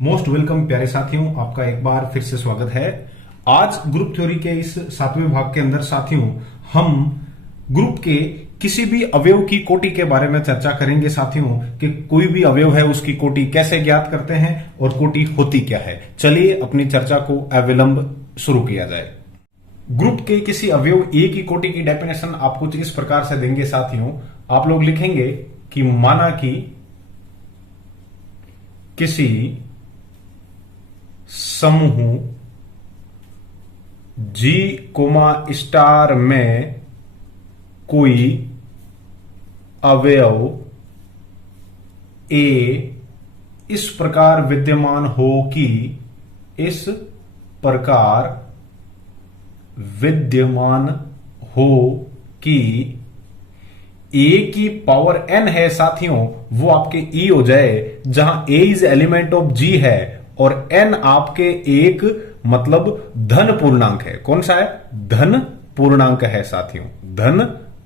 Most welcome प्यारे साथियों, आपका एक बार फिर से स्वागत है। आज ग्रुप थ्योरी के इस 7वें भाग के अंदर साथियों हम ग्रुप के किसी भी अवयव की कोटि के बारे में चर्चा करेंगे साथियों कि कोई भी अवयव है उसकी कोटि कैसे ज्ञात करते हैं और कोटि होती क्या है। चलिए अपनी चर्चा को अविलंब शुरू किया जाए। ग्रुप के किसी अवयव ए की कोटि की डेफिनेशन आप कुछ इस प्रकार से देंगे साथियों। आप लोग लिखेंगे कि माना कि किसी समूह G, स्टार में कोई अवयव A इस प्रकार विद्यमान हो कि इस प्रकार विद्यमान हो कि A की पावर n है साथियों, वो आपके E हो जाए, जहां A is element of G है और n आपके एक मतलब धन पूर्णांक है। कौन सा है? धन पूर्णांक है साथियों, धन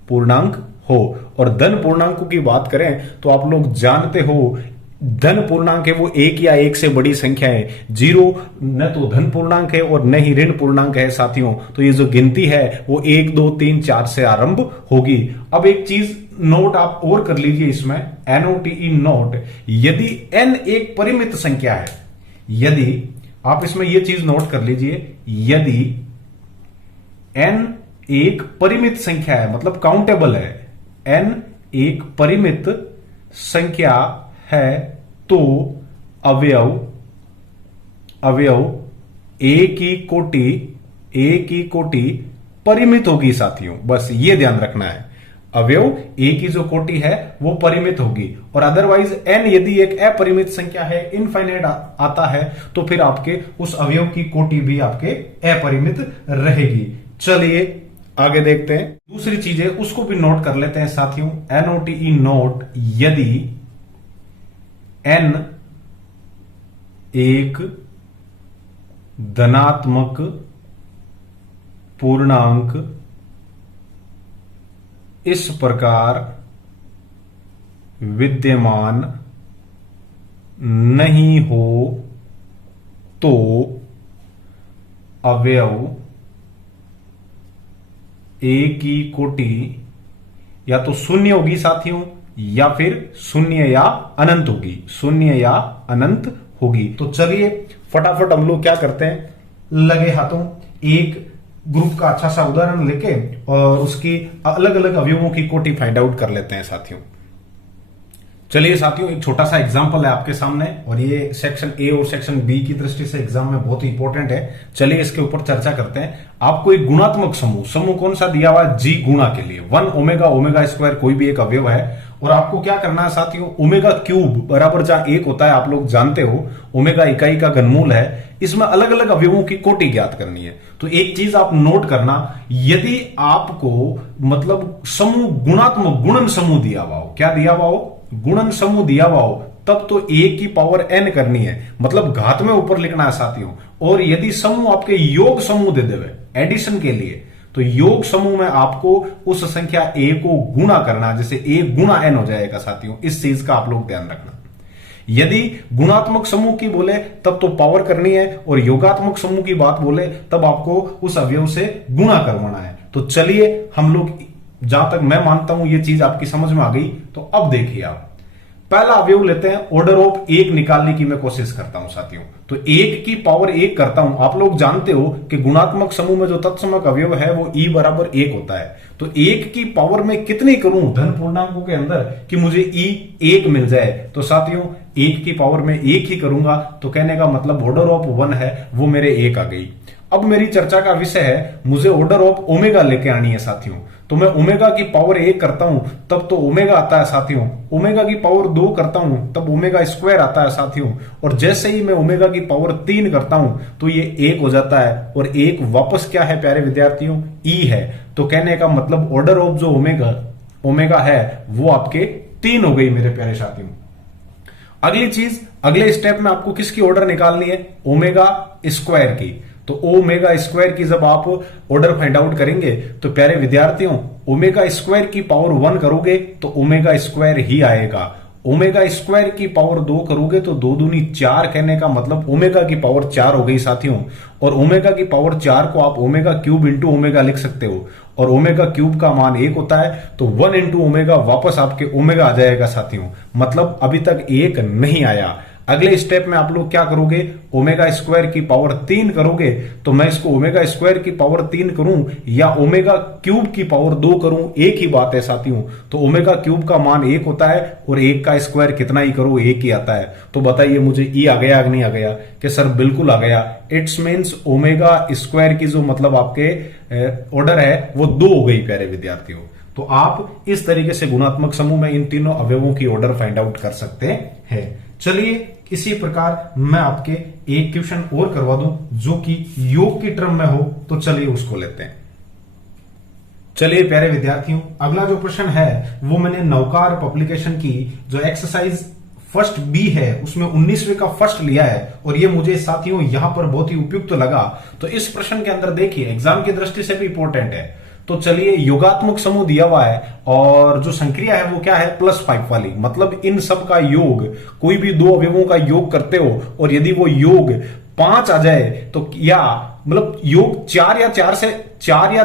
पूर्णांक हो। और धन पूर्णांकों की बात करें तो आप लोग जानते हो धन पूर्णांक है वो एक या एक से बड़ी संख्या है। जीरो न तो धन पूर्णांक है और न ही ऋण पूर्णांक है साथियों। तो ये जो गिनती है वो 1 2 3 4 से आरंभ होगी। अब एक चीज नोट आप और कर लीजिए इसमें, NOTE नोट, यदि n एक परिमित संख्या है, यदि आप इसमें यह चीज नोट कर लीजिए, यदि n एक परिमित संख्या है मतलब काउंटेबल है, n एक परिमित संख्या है तो अवयव A की कोटि परिमित होगी साथियों। बस ये ध्यान रखना है, अवयव A की जो कोटि है वो परिमित होगी। और अदरवाइज n यदि एक अपरिमित संख्या है, इनफाइनाइट आता है, तो फिर आपके उस अवयव की कोटि भी आपके अपरिमित रहेगी। चलिए आगे देखते हैं। दूसरी चीज है उसको भी नोट कर लेते हैं साथियों, NOTE नोट, यदि n एक धनात्मक पूर्णांक इस प्रकार विद्यमान नहीं हो तो अवयव A की कोटि या तो शून्य होगी साथियों, या फिर शून्य या अनंत होगी, शून्य या अनंत होगी। तो चलिए फटाफट हम लोग क्या करते हैं, लगे हाथों एक ग्रुप का अच्छा सा उदाहरण लेके और उसकी अलग अलग अवयवों की कोटि फाइंड आउट कर लेते हैं साथियों। चलिए साथियों एक छोटा सा एग्जांपल है आपके सामने और ये सेक्शन ए और सेक्शन बी की दृष्टि से एग्जाम में बहुत ही इंपॉर्टेंट है। चलिए इसके ऊपर चर्चा करते हैं। आपको एक गुणात्मक समूह कौन सा दिया हुआ है? G गुणा के लिए 1 ओमेगा स्क्वायर कोई भी एक अवयव है और आपको क्या करना है साथियों, ओमेगा क्यूब बराबर जहां 1 होता है, आप लोग जानते हो ओमेगा इकाई का घनमूल है, इसमें अलग अलग अवयवों की कोटि ज्ञात करनी है। तो एक चीज आप नोट करना, यदि आपको मतलब समूह गुणात्मक गुणन समूह दिया हुआ हो, क्या दिया हुआ हो? गुणन समूह दिया हुआ हो, तब तो A की पावर n करनी है, मतलब घात में ऊपर लिखना है साथियों। और यदि समूह आपके योग समूह दे देवे एडिशन के लिए, तो योग समूह में आपको उस संख्या A को गुणा करना, जैसे A गुणा n हो जाएगा साथियों। इस चीज का आप लोग ध्यान रखना। यदि गुणात्मक समूह की बोले तब तो पावर करनी है, और योगात्मक समूह की बात बोले तब आपको उस अवयव से गुणा करवाना है। तो चलिए हम लोग, जहां तक मैं मानता हूं ये चीज आपकी समझ में आ गई, तो अब देखिए आप पहला अवयव लेते हैं, ऑर्डर ऑफ 1 निकालने की मैं कोशिश करता हूं साथियों। तो 1 की पावर 1 करता हूं। आप लोग जानते हो कि गुणात्मक समूह में जो तत्समक अवयव है वो E बराबर 1 होता है। तो 1 की पावर में कितनी करूं धन पूर्णांकों के अंदर कि मुझे E 1 मिल जाए? तो साथियों 1 की पावर में 1 ही करूंगा, तो कहने का मतलब ऑर्डर ऑफ 1 है वो मेरे 1 आ गई। अब मेरी चर्चा का विषय है, मुझे ऑर्डर ऑफ ओमेगा लेके आनी है साथियों। तो मैं ओमेगा की पावर 1 करता हूं तब तो ओमेगा आता है साथियों, ओमेगा की पावर 2 करता हूं तब ओमेगा स्क्वायर आता है साथियों, और जैसे ही मैं ओमेगा की पावर 3 करता हूं तो ये 1 हो जाता है, और 1 वापस क्या है प्यारे विद्यार्थियों? E है। तो कहने का मतलब ऑर्डर ऑफ जो ओमेगा है वो आपके 3 हो गई मेरे प्यारे साथियों। अगली चीज, अगले स्टेप में आपको किसकी ऑर्डर निकालनी है? ओमेगा स्क्वायर की। तो ओमेगा स्क्वायर की जब आप ऑर्डर फाइंड आउट करेंगे तो प्यारे विद्यार्थियों ओमेगा स्क्वायर की पावर 1 करोगे तो ओमेगा स्क्वायर ही आएगा, ओमेगा स्क्वायर की पावर 2 करोगे तो 2 दूनी 4, कहने का मतलब ओमेगा की पावर 4 हो गई साथियों। और ओमेगा की पावर 4 को आप ओमेगा क्यूब इंटू ओमेगा लिख सकते हो, और ओमेगा क्यूब का मान 1 होता है, तो 1 इंटू ओमेगा वापस आपके ओमेगा आ जाएगा साथियों। मतलब अभी तक 1 नहीं आया। अगले स्टेप में आप लोग क्या करोगे, ओमेगा स्क्वायर की पावर 3 करोगे, तो मैं इसको ओमेगा स्क्वायर की पावर 3 करूं या ओमेगा क्यूब की पावर 2 करूं, एक ही बात है साथियों। तो ओमेगा क्यूब का मान 1 होता है और 1 का स्क्वायर कितना ही करो 1 ही आता है। तो बताइए मुझे ई आ गया कि नहीं आ गया? कि सर बिल्कुल आ गया। इट्स मीन्स ओमेगा स्क्वायर की जो मतलब आपके ऑर्डर है वो 2 हो गई प्यारे विद्यार्थियों। तो आप इस तरीके से गुणात्मक समूह में इन तीनों अवयवों की ऑर्डर फाइंड आउट कर सकते हैं। चलिए इसी प्रकार मैं आपके एक क्वेश्चन और करवा दूं जो कि योग की टर्म में हो, तो चलिए उसको लेते हैं। चलिए प्यारे विद्यार्थियों, अगला जो प्रश्न है वो मैंने नवकार पब्लिकेशन की जो एक्सरसाइज फर्स्ट बी है उसमें 19वें का फर्स्ट लिया है, और ये मुझे साथियों यहां पर बहुत ही उपयुक्त लगा। तो इस प्रश्न के अंदर देखिए एग्जाम की दृष्टि से भी इंपॉर्टेंट है। तो चलिए योगात्मक समूह दिया हुआ है और जो संक्रिया है वो क्या है, +5 वाली। मतलब इन सब का योग, कोई भी 2 अवयवों का योग करते हो और यदि वो योग 5 आ जाए तो, या मतलब योग 4 या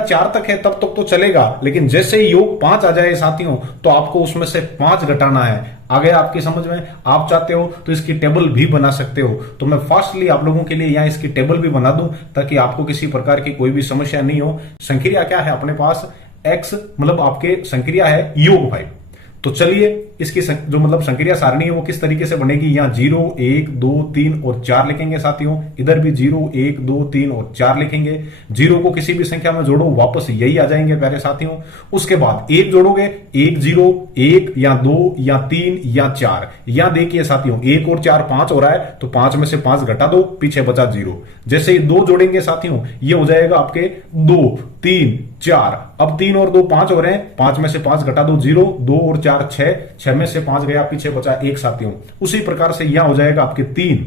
4 तक है तब तक तो चलेगा, लेकिन जैसे ही योग 5 आ जाए साथियों तो आपको उसमें से 5 घटाना है। आ गया आपकी समझ में? आप चाहते हो तो इसकी टेबल भी बना सकते हो। तो मैं फास्टली आप लोगों के लिए यहां इसकी टेबल भी बना दूं ताकि आपको किसी प्रकार की कोई भी समस्या नहीं हो। संक्रिया क्या है अपने पास, x मतलब आपके संक्रिया है योग भाई। तो चलिए इसकी जो मतलब संक्रिया सारणी है वो किस तरीके से बनेगी, यहां 0 1 2 3 और 4 लिखेंगे साथियों। इधर भी 0 1 2 3 और 4 लिखेंगे। 0 को किसी भी संख्या में जोड़ो वापस यही आ जाएंगे प्यारे साथियों। उसके बाद 1 जोड़ोगे, 1 0 1 या 2 या 3 या 4। यहां देखिए साथियों 1 और 4 5 हो रहा है, तो 5 में से 5 घटा दो, पीछे बचा 0। जैसे ही 2 जोड़ेंगे साथियों ये हो जाएगा आपके 2 3 4। अब 3 और 2 5 हो रहे हैं, 5 में से 5 घटा दो 0, 2 और 4 6, 6 में से 5 गया, पीछे बचा 1 साथियों। उसी प्रकार से यहां हो जाएगा आपके 3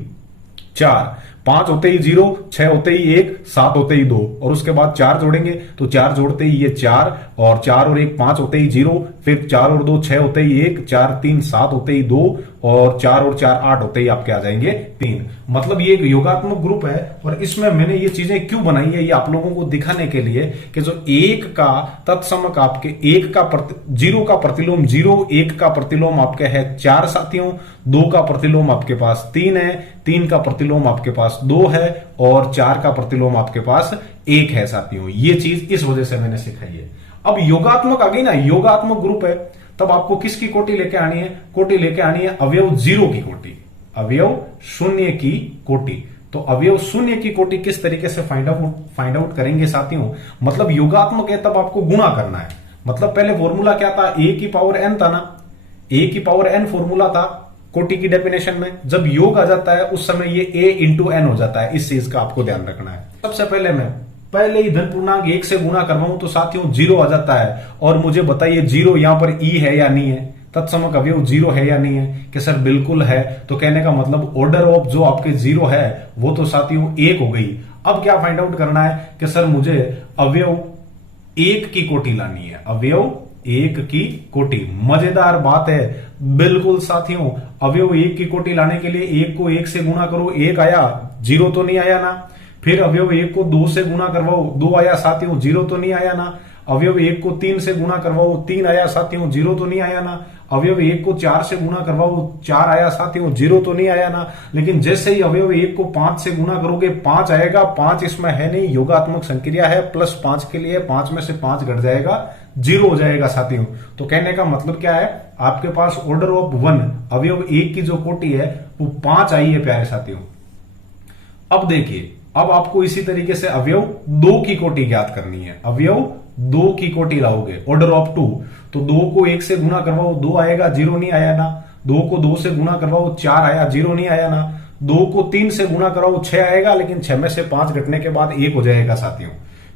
4, 5 होते ही 0, 6 होते ही 1, 7 होते ही 2, और उसके बाद 4 जोड़ेंगे तो 4 जोड़ते ही ये 4, और 4 और 1 5 होते ही 0, फिर 4 और 2 6 होते ही 1, 4 3 7 होते ही 2, और 4 और 4 8 होते ही आपके आ जाएंगे 3। मतलब ये एक योगात्मक ग्रुप है, और इसमें मैंने ये चीजें क्यों बनाई है, ये आप लोगों को दिखाने के लिए कि जो 1 का तत्समक आपके 1 का 0 का प्रतिलोम 0, 1 का प्रतिलोम आपके है 4 साथियों, 2 का प्रतिलोम आपके पास 3 है, 3 का प्रतिलोम आपके पास 2 है, और 4 का प्रतिलोम आपके पास 1 है साथियों। ये चीज इस वजह से मैंने सिखाई है। अब योगात्मक आ गई ना, योगात्मक ग्रुप है, तब आपको किसकी कोटि लेके आनी है? कोटि लेके आनी है अवयव 0 की कोटि, अवयव 0 की कोटि। तो अवयव 0 की कोटि किस तरीके से फाइंड आउट करेंगे साथियों? मतलब योगात्मक है तब आपको गुणा करना है। मतलब पहले फॉर्मूला क्या था, a की पावर n था ना, a की पावर n फॉर्मूला था कोटि की डेफिनेशन में। जब योग आ जाता है उस समय ये a इंटू n हो जाता है। इस चीज का आपको ध्यान रखना है। सबसे पहले मैं पहले ही धन पूर्णांक 1 से गुणा करवाऊं तो साथियों 0 आ जाता है, और मुझे बताइए 0 यहां पर e है या नहीं है, तत्समक अवयव 0 है या नहीं है? कि सर बिल्कुल है। तो कहने का मतलब ऑर्डर ऑफ जो आपके 0 है वो तो साथियों 1 हो गई। अब क्या फाइंड आउट करना है कि सर मुझे अवयव 1 की कोटि लानी है, अवयव 1 की कोटि। मजेदार बात है बिल्कुल साथियों, अवयव 1 की कोटि लाने के लिए 1 को 1 से गुणा करो, 1 आया, 0 तो नहीं आया ना। फिर अवयव 1 को 2 से गुणा करवाओ, 2 आया साथियों, 0 तो नहीं आया ना। अवयव 1 को 3 से गुणा करवाओ, 3 आया साथियों, 0 तो नहीं आया ना। अवयव 1 को 4 से गुणा करवाओ, 4 आया साथियों, 0 तो नहीं आया ना। लेकिन जैसे ही अवयव 1 को 5 से गुणा करोगे 5 आएगा, 5 इसमें है नहीं, योगात्मक संक्रिया है, +5 के लिए 5 में से 5 घट जाएगा, 0 हो जाएगा साथियों। तो कहने का मतलब क्या है, आपके पास ऑर्डर ऑफ 1 अवयव 1 की जो कोटि है वो 5 आई है प्यारे साथियों। अब देखिए, अब आपको इसी तरीके से अवयव 2 की कोटि ज्ञात करनी है। अवयव 2 की कोटि लाओगे ऑर्डर ऑफ 2, तो 2 को 1 से गुणा करवाओ, 2 आएगा, 0 नहीं आया ना। 2 को 2 से गुणा करवाओ, 4 आया, 0 नहीं आया ना। 2 को 3 से गुणा कराओ, 6 आएगा, लेकिन 6 में से 5 घटने के बाद 1 हो जाएगा साथियों।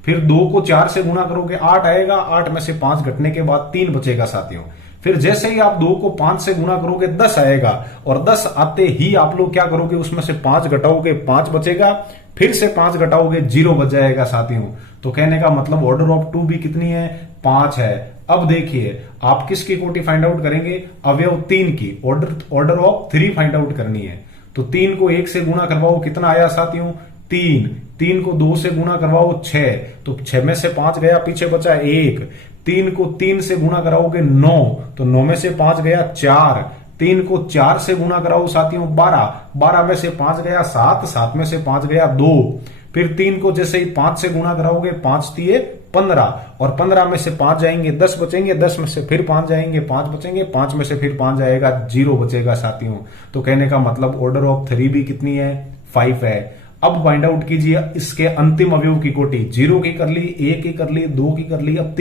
फिर 2 को 4 से गुणा करोगे, 8 आएगा, 8 में से 5 घटने के बाद 3 बचेगा साथियों। फिर जैसे ही आप 2 को 5 से गुणा करोगे 10 आएगा, और 10 आते ही आप लोग क्या करोगे, उसमें से 5 घटाओगे, 5 बचेगा, फिर से 5 घटाओगे, 0 बच जाएगा साथियों। तो कहने का मतलब ऑर्डर ऑफ 2 भी कितनी है, 5 है। अब देखिए आप किसकी कोटि फाइंड आउट करेंगे, अवयव 3 की, ऑर्डर ऑफ 3 फाइंड आउट करनी है। तो 3 को 1 से गुणा करवाओ, कितना आया साथियों 3, 3 को 2 से गुणा करवाओ 6, तो 6 में से 5 गया, पीछे बचा 1, 3 को 3 से गुणा कराओगे 9, तो 9 में से 5 गया 4, 3 को 4 से गुणा कराओ साथियों 12, 12 में से 5 गया 7, 7 में से 5 गया 2, फिर 3 को जैसे ही 5 से गुणा कराओगे 5 दिए 15, और 15 में से 5 जाएंगे 10 बचेंगे, 10 में से फिर 5 जाएंगे 5 बचेंगे, 5 में से फिर 5 जाएगा 0 बचेगा साथियों। तो कहने का मतलब ऑर्डर ऑफ 3 भी कितनी है 5 है। अब फाइंड आउट कीजिए इसके अंतिम अवयव की कोटि, 0 की कर ली, 1 की कर ली, 2 की कर ली, अब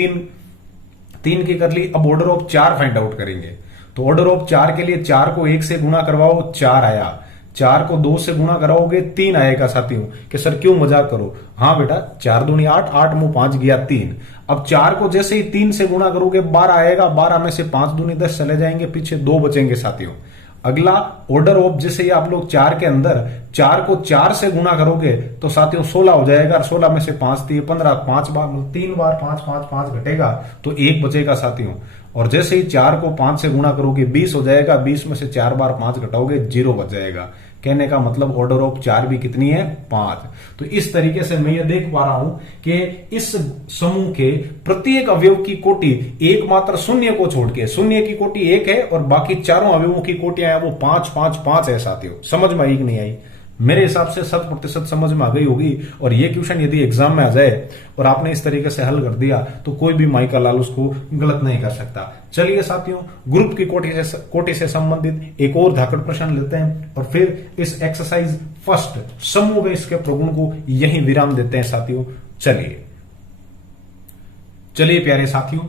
3 की कर ली। अब ऑर्डर ऑफ 4 फाइंड आउट करेंगे। तो ऑर्डर ऑफ 4 के लिए 4 को 1 से गुणा करवाओ 4 आया, 4 को 2 से गुणा कराओगे 3 आएगा साथियों। कि सर क्यों मजाक करो, हाँ बेटा 4 दूनी 8, 8 मुंह 5 गया 3। अब 4 को जैसे ही 3 से गुणा करोगे 12 आएगा, 12 में से 5 दूनी 10 चले जाएंगे, पीछे 2 बचेंगे साथियों। अगला ऑर्डर ऑफ जैसे ही आप लोग 4 के अंदर 4 को 4 से गुणा करोगे तो साथियों 16 हो जाएगा, 16 में से 5 दिए 15, 5 बार 3 बार 5 5 5 घटेगा तो 1 बचेगा साथियों। और जैसे ही 4 को 5 से गुणा करोगे 20 हो जाएगा, 20 में से 4 बार 5 घटाओगे 0 बच जाएगा। कहने का मतलब ऑर्डर ऑफ 4 भी कितनी है 5। तो इस तरीके से मैं ये देख पा रहा हूं कि इस समूह के प्रत्येक अवयव की कोटि एकमात्र शून्य को छोड़ के, शून्य की कोटि 1 है और बाकी चारों अवयवों की कोटियां हैं वो 5 5 5 है साथियों। समझ में आई कि नहीं आई? मेरे हिसाब से 100% समझ में आ गई होगी। और ये क्वेश्चन यदि एग्जाम में आ जाए और आपने इस तरीके से हल कर दिया तो कोई भी माई का लाल उसको गलत नहीं कर सकता। चलिए साथियों, ग्रुप की कोटि से संबंधित एक और धाकड़ प्रश्न लेते हैं और फिर इस एक्सरसाइज फर्स्ट समूह में इसके प्रगुण को यही विराम देते हैं साथियों। चलिए प्यारे साथियों,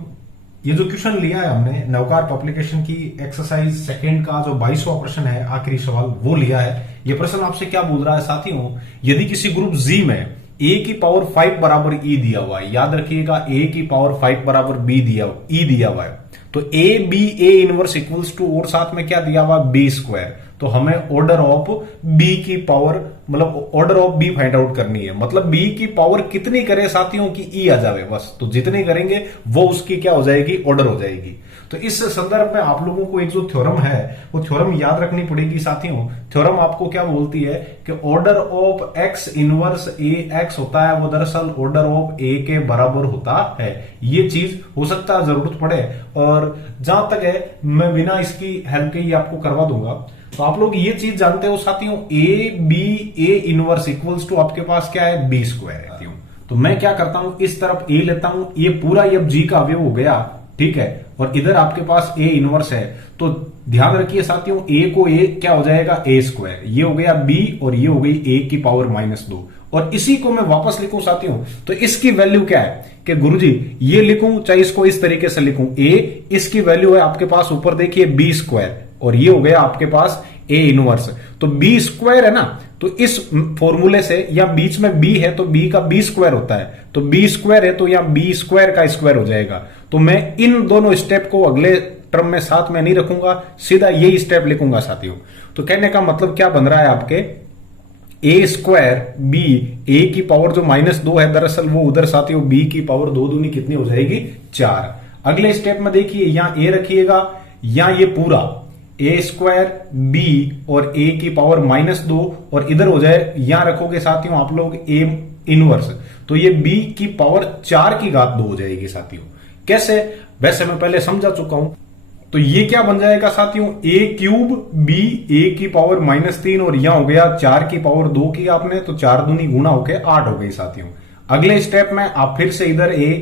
ये जो क्वेश्चन लिया है हमने नवकार पब्लिकेशन की एक्सरसाइज सेकंड का जो 22वां प्रश्न है, आखिरी सवाल वो लिया है। ये प्रश्न आपसे क्या बोल रहा है साथियों, यदि किसी ग्रुप जी में a की पावर 5 बराबर e दिया हुआ है, याद रखिएगा a की पावर 5 बराबर b दिया e दिया हुआ है, तो a b a inverse equals to और साथ में क्या दिया हुआ b स्क्वायर, तो हमें ऑर्डर ऑफ b की पावर मतलब order of b find out करनी है। मतलब b की पावर कितनी करे साथियों की e आ जावे बस, तो जितनी करेंगे वो उसकी क्या हो जाएगी ऑर्डर हो जाएगी। तो इस संदर्भ में आप लोगों को एक जो थ्योरम है वो थ्योरम याद रखनी पड़ेगी साथियों। थ्योरम आपको क्या बोलती है कि order of x inverse a x होता है वो दरअसल ऑर्डर ऑफ a के बराबर होता है। ये चीज हो सकता है जरूरत पड़े, और जहां तक है मैं बिना इसकी हेल्प के ही आपको करवा दूंगा। तो आप लोग ये चीज जानते हो साथियों, a b a inverse equals to आपके पास क्या है b स्क्वायर है। तो मैं क्या करता हूं, इस तरफ a लेता हूं, ये पूरा ये g का अवयव हो गया, ठीक है, और इधर आपके पास a इनवर्स है। तो ध्यान रखिए साथियों, a को a क्या हो जाएगा a स्क्वायर, ये हो गया b और ये हो गई a की पावर -2। और इसी को मैं वापस लिखूं साथियों तो इसकी वैल्यू क्या है कि गुरुजी ये लिखूं चाहे इसको इस तरीके से लिखूं, a इसकी वैल्यू है आपके पास ऊपर देखिए b स्क्वायर और ये हो गया आपके पास a इनवर्स। तो b स्क्वायर है ना, तो इस फॉर्मूले से या बीच में b है तो b का b स्क्वायर होता है, तो b स्क्वायर है तो यहां b स्क्वायर का स्क्वायर हो जाएगा। तो मैं इन दोनों स्टेप को अगले टर्म में साथ में नहीं रखूंगा, सीधा यही स्टेप लिखूंगा साथियों। तो कहने का मतलब क्या बन रहा है आपके a स्क्वायर b, a की पावर जो -2 है दरअसल वो उधर साथियों b की पावर 2 दूनी कितनी हो जाएगी 4। अगले स्टेप में देखिए यहां a रखिएगा, यहां ये पूरा a स्क्वायर b और a की पावर -2 और इधर हो जाए यहां रखोगे साथियों आप लोग a इनवर्स, तो ये b की पावर 4 की घात 2 हो जाएगी साथियों। कैसे, वैसे मैं पहले समझा चुका हूं। तो ये क्या बन जाएगा साथियों, a क्यूब b a की पावर -3 और यहां हो गया 4 की पावर 2 की आपने, तो 4 दूनी गुना होके 8 हो गई साथियों। अगले स्टेप में आप फिर से इधर a,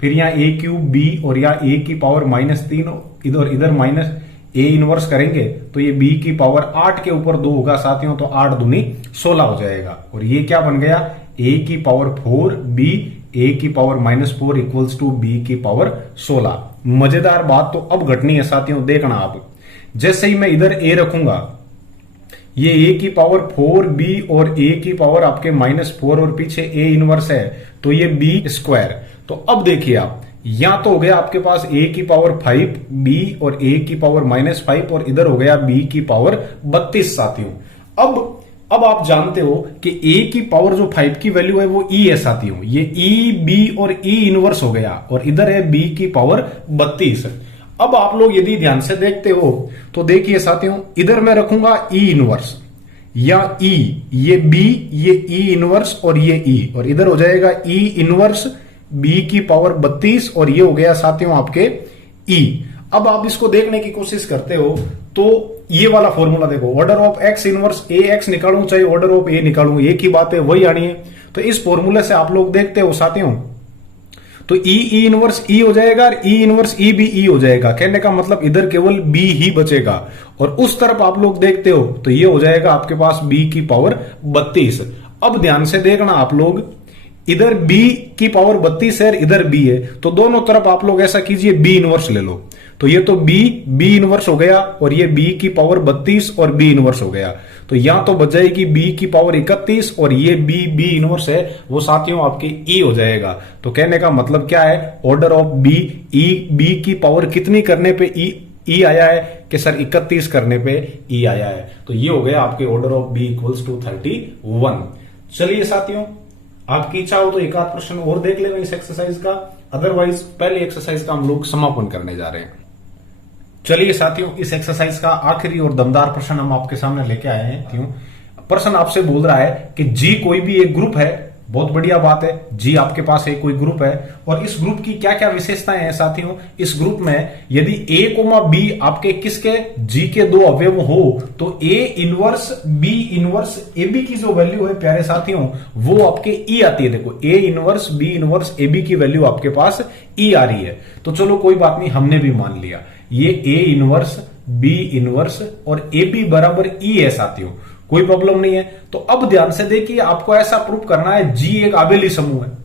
फिर यहाँ a क्यूब b और यहाँ a की पावर -3 इधर माइनस a इनवर्स करेंगे तो ये b की पावर 8 के ऊपर 2 होगा साथियों, तो 8 दूनी 16 हो जाएगा। और ये क्या बन गया a की पावर 4 b a की पावर -4 इक्वल्स टू b की पावर 16। मजेदार बात तो अब घटनी है साथियों, देखना आप। जैसे ही मैं इधर a रखूंगा, ये a की पावर 4b और a की पावर आपके -4 और पीछे a इनवर्स है तो ये b स्क्वायर। तो अब देखिए आप, यहां तो हो गया आपके पास a की पावर 5b और a की पावर -5 और इधर हो गया b की पावर 32 साथियों। अब अब आप जानते हो कि a की पावर जो 5 की वैल्यू है वो e है साथियों, ये e b और e इनवर्स हो गया, और इधर है b की पावर 32। अब आप लोग यदि ध्यान से देखते हो तो देखिए साथियों, इधर मैं रखूंगा e इनवर्स या e, ये b, ये e इनवर्स और ये e, और इधर हो जाएगा e इनवर्स b की पावर 32 और ये हो गया साथियों आपके e। अब आप इसको देखने की कोशिश करते हो तो ये वाला फॉर्मूला देखो, order of x inverse A x निकालूं चाहे ऑर्डर ऑफ ए निकालूं, एक ही बात है, वही आनी है। तो इस फॉर्मूले से आप लोग देखते हो साथियों, तो ई इनवर्स ई हो जाएगा और ई इनवर्स ई भी ई हो जाएगा। कहने का मतलब इधर केवल बी ही बचेगा, और उस तरफ आप लोग देखते हो तो ये हो जाएगा आपके पास बी की पावर 32। अब ध्यान से देखना आप लोग, इधर b की पावर 32 है, इधर b है, तो दोनों तरफ आप लोग ऐसा कीजिए b इनवर्स ले लो, तो ये तो b इनवर्स हो गया और ये b की पावर 32 और b इनवर्स हो गया, तो यहां तो बच जाएगी b की पावर 31 और ये b इनवर्स है वो साथियों आपके e हो जाएगा। तो कहने का मतलब क्या है, ऑर्डर ऑफ b की पावर कितनी करने पे e आया है कि सर 31 करने पे e आया है। तो ये हो गया आपके order of b equals to 31। चलिए साथियों, आपकी इच्छा हो तो एक आध प्रश्न और देख लेना इस एक्सरसाइज का, अदरवाइज पहले एक्सरसाइज का हम लोग समापन करने जा रहे हैं। चलिए साथियों, इस एक्सरसाइज का आखिरी और दमदार प्रश्न हम आपके सामने लेके आए हैं। क्यों? प्रश्न आपसे बोल रहा है कि जी कोई भी एक ग्रुप है, बहुत बढ़िया बात है, जी आपके पास एक कोई ग्रुप है, और इस ग्रुप की क्या क्या विशेषताएं हैं साथियों। इस ग्रुप में यदि a, b आपके किसके, जी के दो अवयव हो तो a inverse b inverse ab की जो वैल्यू है प्यारे साथियों वो आपके e आती है। देखो a inverse b inverse ab की वैल्यू आपके पास e आ रही है, तो चलो कोई बात नहीं, हमने भी मान लिया ये a इनवर्स b इनवर्स और ab बराबर e है साथियों, कोई प्रॉब्लम नहीं है। तो अब ध्यान से देखिए, आपको ऐसा प्रूफ करना है जी एक आबेली समूह है।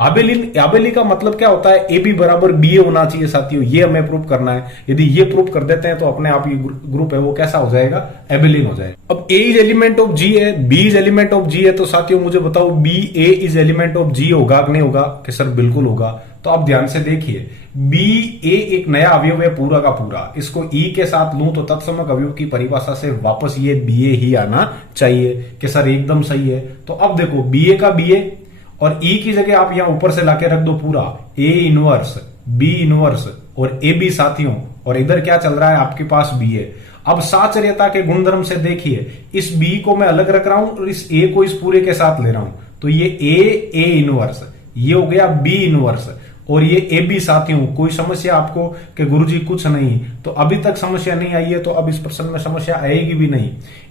आबेली का मतलब क्या होता है, ए बी बराबर बी ए होना चाहिए साथियों, ये हमें प्रूफ करना है। यदि ये प्रूफ कर देते हैं तो अपने आप ये ग्रुप है वो कैसा हो जाएगा, एबेलिन हो जाएगा। अब A is element of G है, B is element of G है, तो साथियों मुझे बताओ B A is element of G होगा कि नहीं होगा, कि सर बिल्कुल होगा। तो आप ध्यान से देखिए, बी ए एक नया अवयव है पूरा का पूरा, इसको ई के साथ लूं तो तत्समक अवयव की परिभाषा से वापस ये बी ए ही आना चाहिए, कि सर एकदम सही है। तो अब देखो बी ए का बी ए और ई की जगह आप यहां ऊपर से लाके रख दो पूरा ए इनवर्स बी इनवर्स और ए बी साथियों, और इधर क्या चल रहा है आपके पास बी ए। अब साचर्यता के गुणधर्म से देखिए, इस बी को मैं अलग रख रहा हूं और इस ए को इस पूरे के साथ ले रहा हूं, तो ये ए इनवर्स, ये हो गया बी इनवर्स और ये ए बी साथियों। कोई समस्या आपको कि गुरुजी कुछ नहीं, तो अभी तक समस्या नहीं आई है तो अब इस प्रश्न में समस्या आएगी भी नहीं।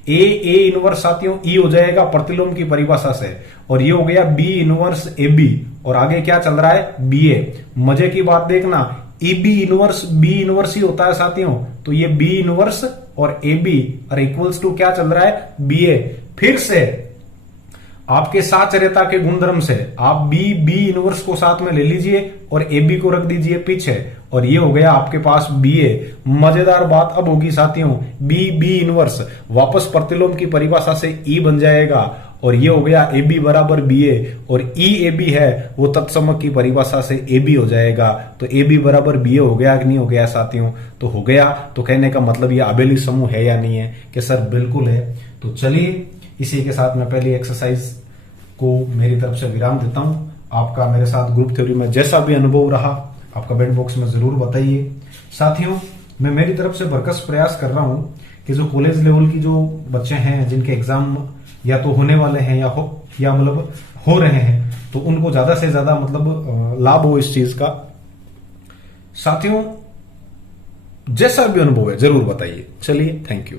ए इनवर्स साथियों ई हो जाएगा प्रतिलोम की परिभाषा से, और ये हो गया बी इनवर्स ए बी, और आगे क्या चल रहा है बी ए। मजे की बात देखना, E B inverse B inverse ही होता है साथियों, तो ये बी इनवर्स और ए बी और इक्वल्स टू क्या चल रहा है बी ए। फिर से आपके साचर्यता के गुणधर्म से आप बी इनवर्स को साथ में ले लीजिए और ए बी को रख दीजिए पीछे, और ये हो गया आपके पास बी ए। मजेदार बात अब होगी साथियों, बी इनवर्स वापस प्रतिलोम की परिभाषा से ई बन जाएगा, और ये हो गया ए बी बराबर बी ए, और ई ए बी है वो तत्समक की परिभाषा से ए बी हो जाएगा। तो ए बी बराबर बी ए हो गया कि नहीं हो गया साथियों, तो हो गया। तो कहने का मतलब ये आबेली समूह है या नहीं है, कि सर बिल्कुल है। तो चलिए इसी के साथ मैं पहली एक्सरसाइज को मेरी तरफ से विराम देता हूं। आपका मेरे साथ ग्रुप थ्योरी में जैसा भी अनुभव रहा आप कमेंट बॉक्स में जरूर बताइए। साथियों, मैं मेरी तरफ से भरकस प्रयास कर रहा हूं कि जो कॉलेज लेवल की जो बच्चे हैं जिनके एग्जाम या तो होने वाले हैं या मतलब हो रहे हैं, तो उनको ज्यादा से ज्यादा मतलब लाभ हो इस चीज का। साथियों, जैसा भी अनुभव है जरूर बताइए। चलिए, थैंक यू।